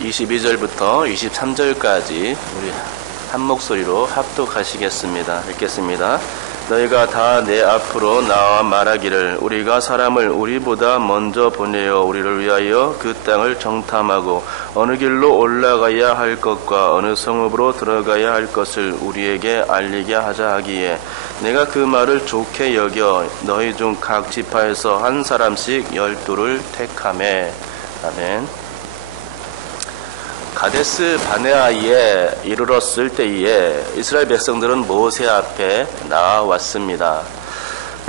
22절부터 23절까지 우리 한 목소리로 합독하시겠습니다. 읽겠습니다. 너희가 다 내 앞으로 나와 말하기를 우리가 사람을 우리보다 먼저 보내어 우리를 위하여 그 땅을 정탐하고 어느 길로 올라가야 할 것과 어느 성읍으로 들어가야 할 것을 우리에게 알리게 하자 하기에 내가 그 말을 좋게 여겨 너희 중 각 지파에서 한 사람씩 12를 택하매. 아멘. 가데스 바네아에 이르렀을 때에 이스라엘 백성들은 모세 앞에 나왔습니다.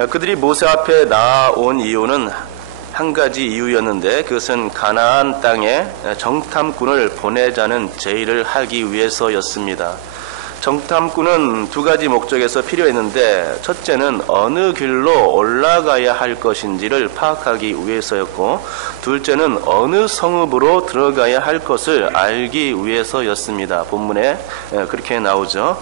그들이 모세 앞에 나온 이유는 한 가지 이유였는데 그것은 가나안 땅에 정탐꾼을 보내자는 제의를 하기 위해서였습니다. 정탐꾼은 두 가지 목적에서 필요했는데 첫째는 어느 길로 올라가야 할 것인지를 파악하기 위해서였고 둘째는 어느 성읍으로 들어가야 할 것을 알기 위해서였습니다. 본문에 그렇게 나오죠.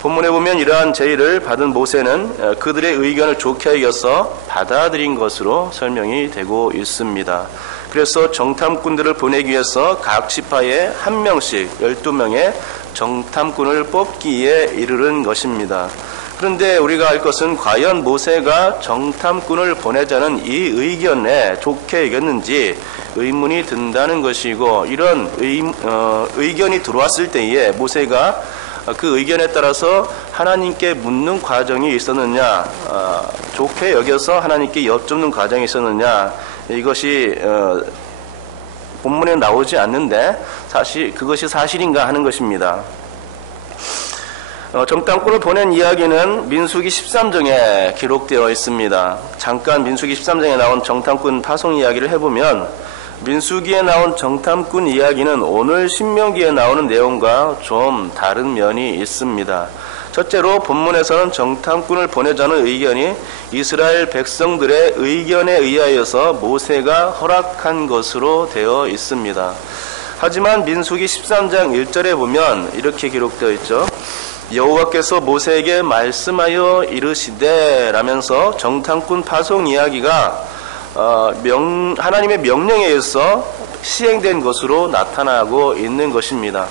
본문에 보면 이러한 제의를 받은 모세는 그들의 의견을 좋게 여겨서 받아들인 것으로 설명이 되고 있습니다. 그래서 정탐꾼들을 보내기 위해서 각 지파에 한 명씩 12명의 정탐꾼을 뽑기에 이르는 것입니다. 그런데 우리가 알 것은 과연 모세가 정탐꾼을 보내자는 이 의견에 좋게 여겼는지 의문이 든다는 것이고 이런 의견이 들어왔을 때에 모세가 그 의견에 따라서 하나님께 묻는 과정이 있었느냐, 좋게 여겨서 하나님께 여쭙는 과정이 있었느냐, 이것이 본문에 나오지 않는데 사실 그것이 사실인가 하는 것입니다. 정탐꾼을 보낸 이야기는 민수기 13장에 기록되어 있습니다. 잠깐 민수기 13장에 나온 정탐꾼 파송 이야기를 해보면 민수기에 나온 정탐꾼 이야기는 오늘 신명기에 나오는 내용과 좀 다른 면이 있습니다. 첫째로 본문에서는 정탐꾼을 보내자는 의견이 이스라엘 백성들의 의견에 의하여서 모세가 허락한 것으로 되어 있습니다. 하지만 민수기 13장 1절에 보면 이렇게 기록되어 있죠. 여호와께서 모세에게 말씀하여 이르시되 라면서 정탐꾼 파송 이야기가 하나님의 명령에 의해서 시행된 것으로 나타나고 있는 것입니다.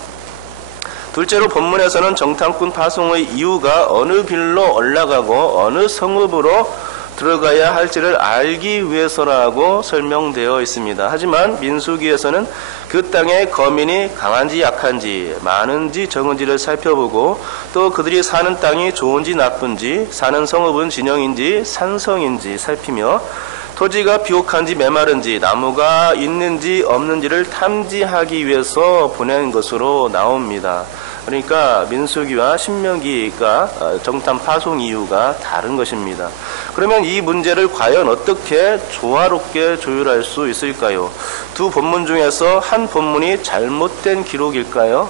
둘째로 본문에서는 정탐꾼 파송의 이유가 어느 길로 올라가고 어느 성읍으로 들어가야 할지를 알기 위해서라고 설명되어 있습니다. 하지만 민수기에서는 그 땅의 거민이 강한지 약한지 많은지 적은지를 살펴보고 또 그들이 사는 땅이 좋은지 나쁜지 사는 성읍은 진영인지 산성인지 살피며 토지가 비옥한지 메마른지 나무가 있는지 없는지를 탐지하기 위해서 보낸 것으로 나옵니다. 그러니까 민수기와 신명기가 정탐 파송 이유가 다른 것입니다. 그러면 이 문제를 과연 어떻게 조화롭게 조율할 수 있을까요? 두 본문 중에서 한 본문이 잘못된 기록일까요?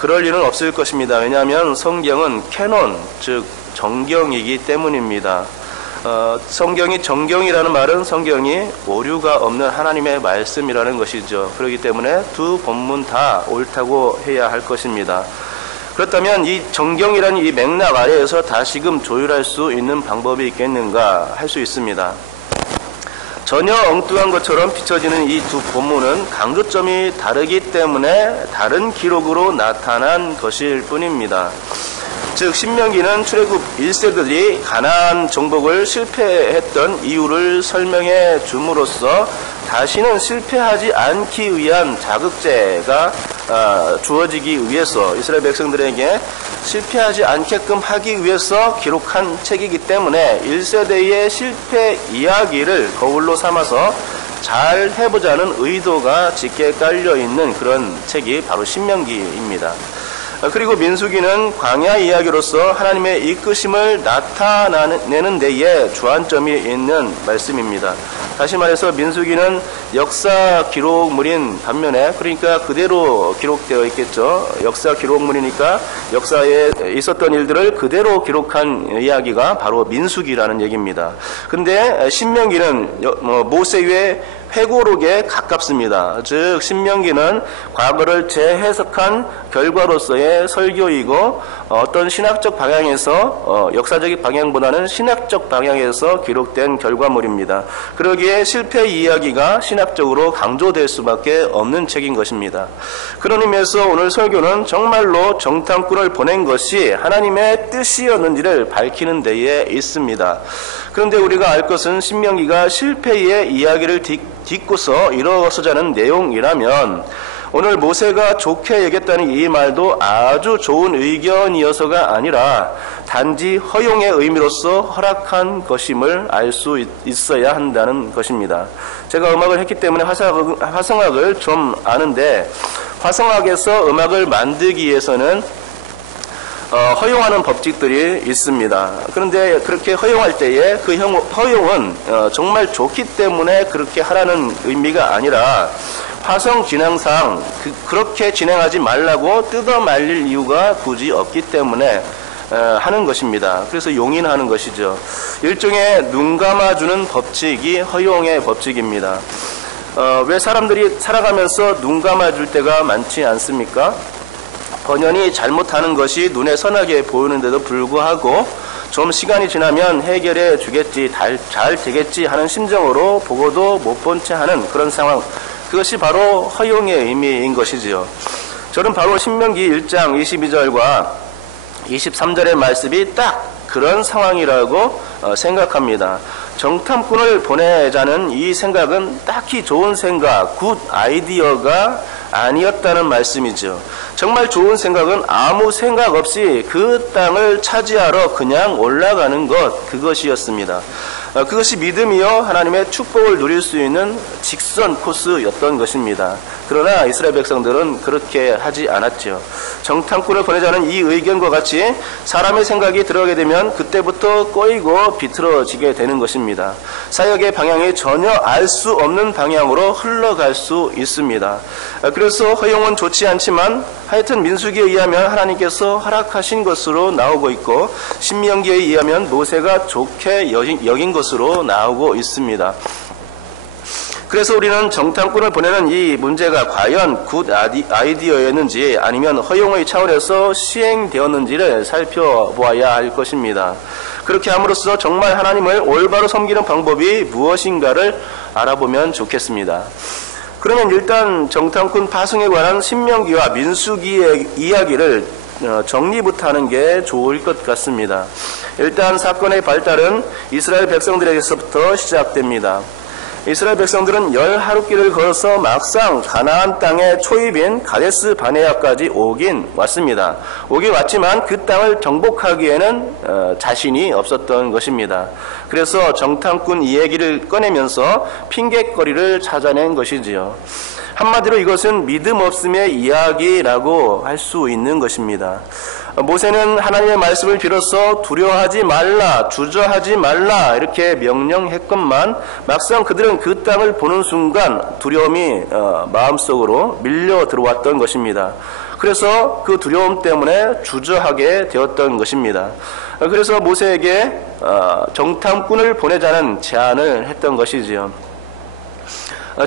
그럴 일은 없을 것입니다. 왜냐하면 성경은 캐논, 즉 정경이기 때문입니다. 성경이 정경이라는 말은 성경이 오류가 없는 하나님의 말씀이라는 것이죠. 그렇기 때문에 두 본문 다 옳다고 해야 할 것입니다. 그렇다면 이 정경이라는 이 맥락 아래에서 다시금 조율할 수 있는 방법이 있겠는가 할 수 있습니다. 전혀 엉뚱한 것처럼 비춰지는 이 두 본문은 강조점이 다르기 때문에 다른 기록으로 나타난 것일 뿐입니다. 즉 신명기는 출애굽 1세들이 가나안 정복을 실패했던 이유를 설명해 줌으로써 다시는 실패하지 않기 위한 자극제가 주어지기 위해서 이스라엘 백성들에게 실패하지 않게끔 하기 위해서 기록한 책이기 때문에 1세대의 실패 이야기를 거울로 삼아서 잘 해보자는 의도가 짙게 깔려있는 그런 책이 바로 신명기입니다. 그리고 민수기는 광야 이야기로서 하나님의 이끄심을 나타내는 데에 주안점이 있는 말씀입니다. 다시 말해서 민수기는 역사 기록물인 반면에 그러니까 그대로 기록되어 있겠죠. 역사 기록물이니까 역사에 있었던 일들을 그대로 기록한 이야기가 바로 민수기라는 얘기입니다. 근데 신명기는 모세 외에 회고록에 가깝습니다. 즉 신명기는 과거를 재해석한 결과로서의 설교이고 어떤 신학적 방향에서 역사적인 방향보다는 신학적 방향에서 기록된 결과물입니다. 그러기에 실패 이야기가 신학적으로 강조될 수밖에 없는 책인 것입니다. 그런 의미에서 오늘 설교는 정말로 정탐꾼을 보낸 것이 하나님의 뜻이었는지를 밝히는 데에 있습니다. 그런데 우리가 알 것은 신명기가 실패의 이야기를 딛고서 일어서자는 내용이라면 오늘 모세가 좋게 여겼다는 이 말도 아주 좋은 의견이어서가 아니라 단지 허용의 의미로서 허락한 것임을 알 수 있어야 한다는 것입니다. 제가 음악을 했기 때문에 화성학을 좀 아는데 화성학에서 음악을 만들기 위해서는 허용하는 법칙들이 있습니다. 그런데 그렇게 허용할 때에 그 허용은 정말 좋기 때문에 그렇게 하라는 의미가 아니라 화성 진행상 그렇게 진행하지 말라고 뜯어 말릴 이유가 굳이 없기 때문에 하는 것입니다. 그래서 용인하는 것이죠. 일종의 눈 감아주는 법칙이 허용의 법칙입니다. 왜 사람들이 살아가면서 눈 감아줄 때가 많지 않습니까? 번연히 잘못하는 것이 눈에 선하게 보이는데도 불구하고 좀 시간이 지나면 해결해 주겠지, 잘 되겠지 하는 심정으로 보고도 못 본 채 하는 그런 상황, 그것이 바로 허용의 의미인 것이지요. 저는 바로 신명기 1장 22절과 23절의 말씀이 딱 그런 상황이라고 생각합니다. 정탐꾼을 보내자는 이 생각은 딱히 좋은 생각, 굿 아이디어가 아니었다는 말씀이죠. 정말 좋은 생각은 아무 생각 없이 그 땅을 차지하러 그냥 올라가는 것, 그것이었습니다. 그것이 믿음이요 하나님의 축복을 누릴 수 있는 직선 코스였던 것입니다. 그러나 이스라엘 백성들은 그렇게 하지 않았죠. 정탐꾼을 보내자는 이 의견과 같이 사람의 생각이 들어가게 되면 그때부터 꼬이고 비틀어지게 되는 것입니다. 사역의 방향이 전혀 알 수 없는 방향으로 흘러갈 수 있습니다. 그래서 허용은 좋지 않지만 하여튼 민수기에 의하면 하나님께서 허락하신 것으로 나오고 있고 신명기에 의하면 모세가 좋게 여긴 것으로 나오고 있습니다. 그래서 우리는 정탐꾼을 보내는 이 문제가 과연 굿 아이디어였는지 아니면 허용의 차원에서 시행되었는지를 살펴보아야 할 것입니다. 그렇게 함으로써 정말 하나님을 올바로 섬기는 방법이 무엇인가를 알아보면 좋겠습니다. 그러면 일단 정탐꾼 파송에 관한 신명기와 민수기의 이야기를 정리부터 하는 게 좋을 것 같습니다. 일단 사건의 발달은 이스라엘 백성들에게서부터 시작됩니다. 이스라엘 백성들은 10하루길을 걸어서 막상 가나안 땅의 초입인 가데스 바네아까지 오긴 왔습니다. 오긴 왔지만 그 땅을 정복하기에는 자신이 없었던 것입니다. 그래서 정탐꾼 이야기를 꺼내면서 핑곗거리를 찾아낸 것이지요. 한마디로 이것은 믿음 없음의 이야기라고 할 수 있는 것입니다. 모세는 하나님의 말씀을 빌어서 두려워하지 말라, 주저하지 말라 이렇게 명령했건만 막상 그들은 그 땅을 보는 순간 두려움이 마음속으로 밀려 들어왔던 것입니다. 그래서 그 두려움 때문에 주저하게 되었던 것입니다. 그래서 모세에게 정탐꾼을 보내자는 제안을 했던 것이지요.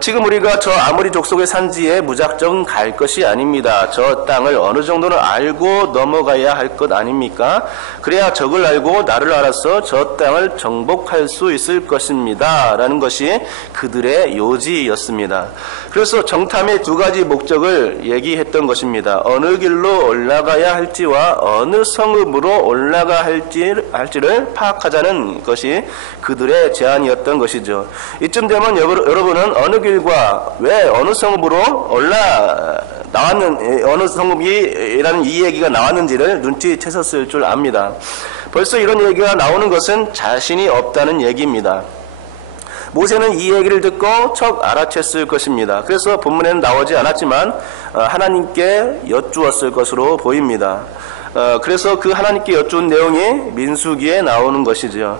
지금 우리가 저 아모리 족속의 산지에 무작정 갈 것이 아닙니다. 저 땅을 어느 정도는 알고 넘어가야 할 것 아닙니까? 그래야 적을 알고 나를 알아서 저 땅을 정복할 수 있을 것입니다. 라는 것이 그들의 요지였습니다. 그래서 정탐의 두 가지 목적을 얘기했던 것입니다. 어느 길로 올라가야 할지와 어느 성읍으로 올라가야 할지를 파악하자는 것이 그들의 제안이었던 것이죠. 이쯤 되면 여러분은 어느 길과 왜 어느 성읍으로 어느 성읍이라는 이 얘기가 나왔는지를 눈치채셨을 줄 압니다. 벌써 이런 얘기가 나오는 것은 자신이 없다는 얘기입니다. 모세는 이 얘기를 듣고 척 알아챘을 것입니다. 그래서 본문에는 나오지 않았지만 하나님께 여쭈었을 것으로 보입니다. 그래서 그 하나님께 여쭈은 내용이 민수기에 나오는 것이죠.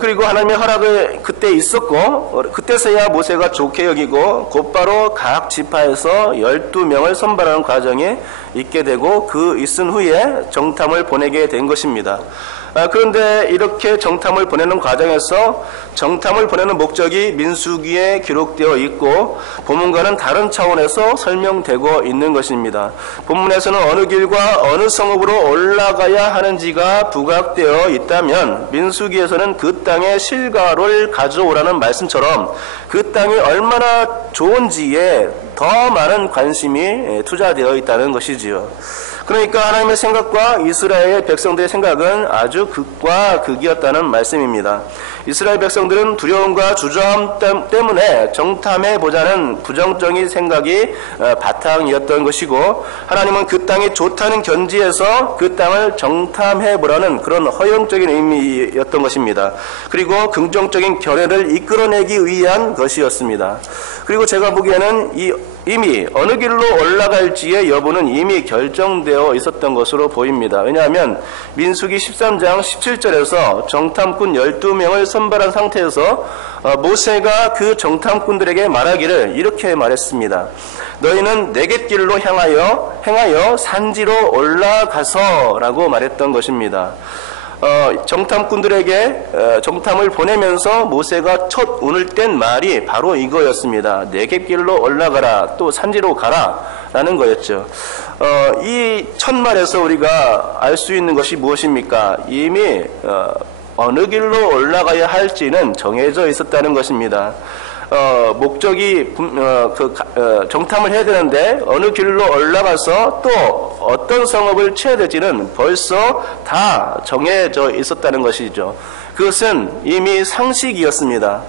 그리고 하나님의 허락을 그때 있었고 그때서야 모세가 좋게 여기고 곧바로 각 지파에서 12명을 선발하는 과정에 있게 되고 그 있은 후에 정탐을 보내게 된 것입니다. 그런데 이렇게 정탐을 보내는 과정에서 정탐을 보내는 목적이 민수기에 기록되어 있고 본문과는 다른 차원에서 설명되고 있는 것입니다. 본문에서는 어느 길과 어느 성읍으로 올라가야 하는지가 부각되어 있다면 민수기에서는 그 땅의 실과를 가져오라는 말씀처럼 그 땅이 얼마나 좋은지에 더 많은 관심이 투자되어 있다는 것이지요. 그러니까 하나님의 생각과 이스라엘 백성들의 생각은 아주 극과 극이었다는 말씀입니다. 이스라엘 백성들은 두려움과 주저함 때문에 정탐해보자는 부정적인 생각이 바탕이었던 것이고, 하나님은 그 땅이 좋다는 견지에서 그 땅을 정탐해보라는 그런 허용적인 의미였던 것입니다. 그리고 긍정적인 결례를 이끌어내기 위한 것이었습니다. 그리고 제가 보기에는 이미 어느 길로 올라갈지의 여부는 이미 결정되어 있었던 것으로 보입니다. 왜냐하면 민수기 13장 17절에서 정탐꾼 12명을 선발한 상태에서 모세가 그 정탐꾼들에게 말하기를 이렇게 말했습니다. 너희는 네겝길로 행하여 산지로 올라가서 라고 말했던 것입니다. 정탐꾼들에게 정탐을 보내면서 모세가 첫 운을 뗀 말이 바로 이거였습니다. 네겝길로 올라가라, 또 산지로 가라 라는 거였죠. 이 첫 말에서 우리가 알 수 있는 것이 무엇입니까? 이미 어느 길로 올라가야 할지는 정해져 있었다는 것입니다. 목적이 정탐을 해야 되는데 어느 길로 올라가서 또 어떤 성읍을 쳐야 될지는 벌써 다 정해져 있었다는 것이죠. 그것은 이미 상식이었습니다.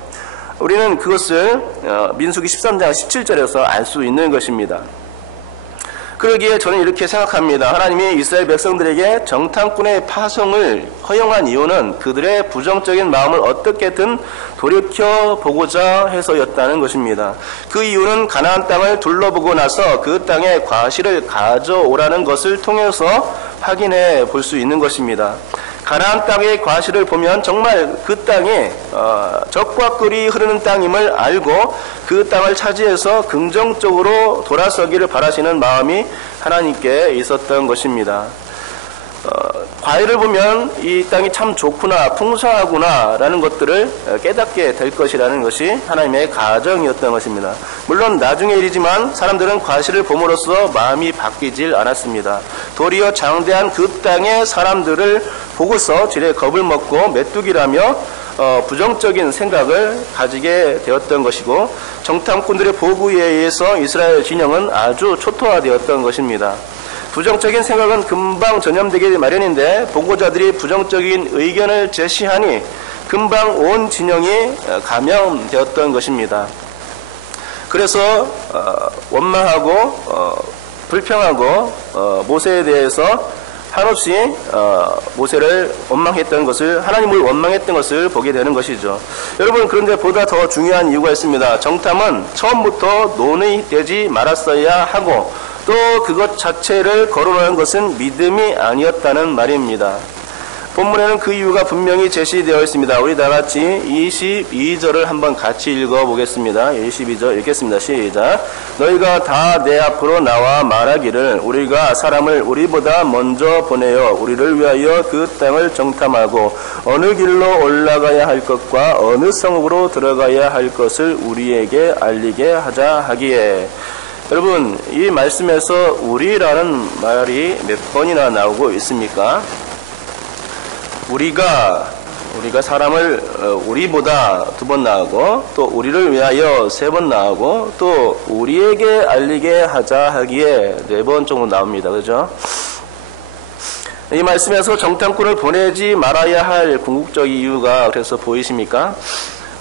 우리는 그것을 민수기 13장 17절에서 알 수 있는 것입니다. 그러기에 저는 이렇게 생각합니다. 하나님이 이스라엘 백성들에게 정탐꾼의 파송을 허용한 이유는 그들의 부정적인 마음을 어떻게든 돌이켜보고자 해서였다는 것입니다. 그 이유는 가나안 땅을 둘러보고 나서 그 땅의 과실을 가져오라는 것을 통해서 확인해 볼 수 있는 것입니다. 가나안 땅의 과실을 보면 정말 그 땅이 적과 꿀이 흐르는 땅임을 알고 그 땅을 차지해서 긍정적으로 돌아서기를 바라시는 마음이 하나님께 있었던 것입니다. 과일을 보면 이 땅이 참 좋구나, 풍성하구나 라는 것들을 깨닫게 될 것이라는 것이 하나님의 가정이었던 것입니다. 물론 나중의 일이지만 사람들은 과실을 봄으로써 마음이 바뀌질 않았습니다. 도리어 장대한 그 땅의 사람들을 보고서 지레 겁을 먹고 메뚜기라며 부정적인 생각을 가지게 되었던 것이고, 정탐꾼들의 보고에 의해서 이스라엘 진영은 아주 초토화되었던 것입니다. 부정적인 생각은 금방 전염되기 마련인데 보고자들이 부정적인 의견을 제시하니 금방 온 진영이 감염되었던 것입니다. 그래서 원망하고 불평하고 모세에 대해서 한없이 모세를 원망했던 것을, 하나님을 원망했던 것을 보게 되는 것이죠. 여러분, 그런데 보다 더 중요한 이유가 있습니다. 정탐은 처음부터 논의되지 말았어야 하고 또 그것 자체를 거론하는 것은 믿음이 아니었다는 말입니다. 본문에는 그 이유가 분명히 제시되어 있습니다. 우리 다같이 22절을 한번 같이 읽어보겠습니다. 22절 읽겠습니다. 시작. 너희가 다 내 앞으로 나와 말하기를 우리가 사람을 우리보다 먼저 보내어 우리를 위하여 그 땅을 정탐하고 어느 길로 올라가야 할 것과 어느 성읍으로 들어가야 할 것을 우리에게 알리게 하자 하기에. 여러분, 이 말씀에서 우리라는 말이 몇 번이나 나오고 있습니까? 우리가 사람을 우리보다 2번 나오고, 또 우리를 위하여 3번 나오고, 또 우리에게 알리게 하자 하기에 4번 정도 나옵니다. 그죠? 이 말씀에서 정탐꾼을 보내지 말아야 할 궁극적 이유가 그래서 보이십니까?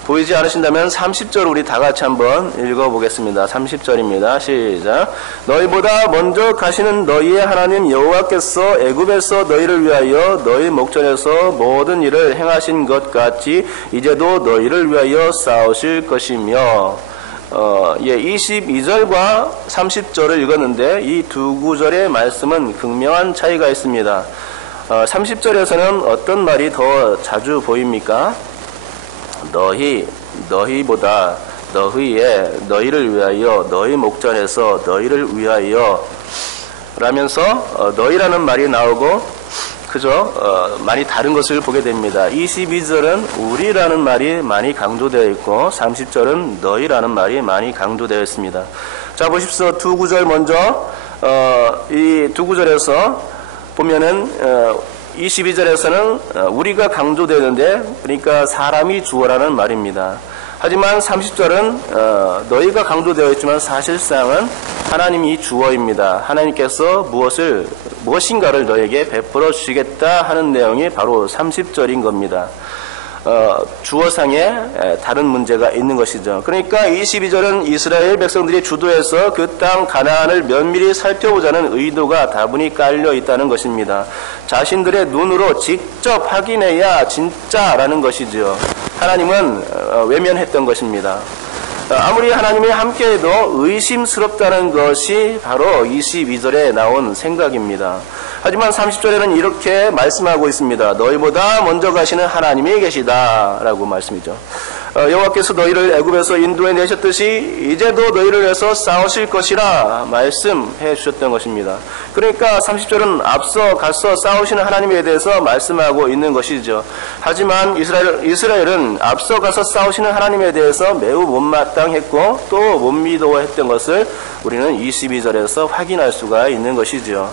보이지 않으신다면 30절 우리 다 같이 한번 읽어보겠습니다. 30절입니다. 시작. 너희보다 먼저 가시는 너희의 하나님 여호와께서 애굽에서 너희를 위하여 너희 목전에서 모든 일을 행하신 것 같이 이제도 너희를 위하여 싸우실 것이며. 22절과 30절을 읽었는데 이 두 구절의 말씀은 극명한 차이가 있습니다. 30절에서는 어떤 말이 더 자주 보입니까? 너희보다, 너희를 위하여, 너희 목전에서 너희를 위하여 라면서 너희라는 말이 나오고, 그저 많이 다른 것을 보게 됩니다. 22절은 우리라는 말이 많이 강조되어 있고 30절은 너희라는 말이 많이 강조되어 있습니다. 자, 보십시오. 두 구절 먼저 이 두 구절에서 보면은 22절에서는 우리가 강조되는데, 그러니까 사람이 주어라는 말입니다. 하지만 30절은 너희가 강조되어 있지만 사실상은 하나님이 주어입니다. 하나님께서 무엇인가를 너에게 베풀어 주시겠다 하는 내용이 바로 30절인 겁니다. 주어상에 다른 문제가 있는 것이죠. 그러니까 22절은 이스라엘 백성들이 주도해서 그 땅 가나안을 면밀히 살펴보자는 의도가 다분히 깔려 있다는 것입니다. 자신들의 눈으로 직접 확인해야 진짜라는 것이죠. 하나님은 외면했던 것입니다. 아무리 하나님이 함께해도 의심스럽다는 것이 바로 22절에 나온 생각입니다. 하지만 30절에는 이렇게 말씀하고 있습니다. 너희보다 먼저 가시는 하나님이 계시다 라고 말씀이죠. 여호와께서 너희를 애굽에서 인도해 내셨듯이 이제도 너희를 위해서 싸우실 것이라 말씀해 주셨던 것입니다. 그러니까 30절은 앞서 가서 싸우시는 하나님에 대해서 말씀하고 있는 것이죠. 하지만 이스라엘은 앞서 가서 싸우시는 하나님에 대해서 매우 못마땅했고 또 못 믿어했던 것을 우리는 22절에서 확인할 수가 있는 것이죠.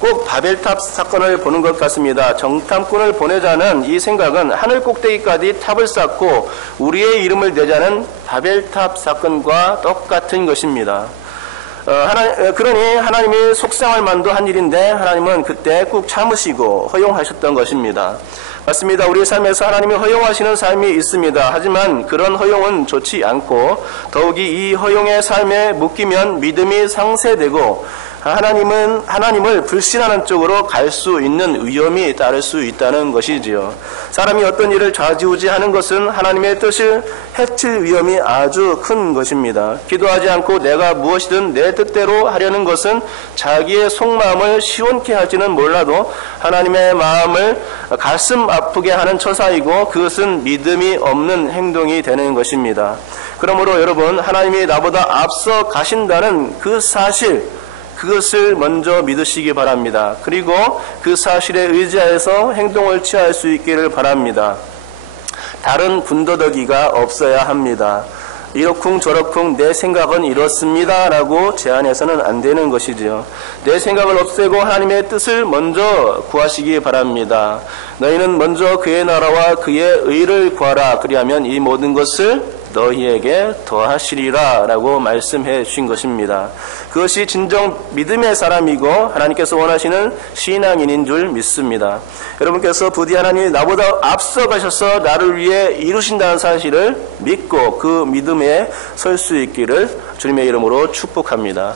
꼭 바벨탑 사건을 보는 것 같습니다. 정탐꾼을 보내자는 이 생각은 하늘 꼭대기까지 탑을 쌓고 우리의 이름을 내자는 바벨탑 사건과 똑같은 것입니다. 그러니 하나님이 속상할 만도 한 일인데 하나님은 그때 꾹 참으시고 허용하셨던 것입니다. 맞습니다. 우리의 삶에서 하나님이 허용하시는 삶이 있습니다. 하지만 그런 허용은 좋지 않고 더욱이 이 허용의 삶에 묶이면 믿음이 상쇄되고 하나님을 불신하는 쪽으로 갈 수 있는 위험이 따를 수 있다는 것이지요. 사람이 어떤 일을 좌지우지하는 것은 하나님의 뜻을 해칠 위험이 아주 큰 것입니다. 기도하지 않고 내가 무엇이든 내 뜻대로 하려는 것은 자기의 속마음을 시원케 할지는 몰라도 하나님의 마음을 가슴 아프게 하는 처사이고 그것은 믿음이 없는 행동이 되는 것입니다. 그러므로 여러분, 하나님이 나보다 앞서 가신다는 그 사실, 그것을 먼저 믿으시기 바랍니다. 그리고 그 사실에 의지하여서 행동을 취할 수 있기를 바랍니다. 다른 군더더기가 없어야 합니다. 이러쿵 저러쿵 내 생각은 이렇습니다 라고 제안해서는 안 되는 것이지요. 내 생각을 없애고 하나님의 뜻을 먼저 구하시기 바랍니다. 너희는 먼저 그의 나라와 그의 의를 구하라. 그리하면 이 모든 것을 너희에게 더하시리라 라고 말씀해 주신 것입니다. 그것이 진정 믿음의 사람이고 하나님께서 원하시는 신앙인인 줄 믿습니다. 여러분께서 부디 하나님이 나보다 앞서 가셔서 나를 위해 이루신다는 사실을 믿고 그 믿음에 설 수 있기를 주님의 이름으로 축복합니다.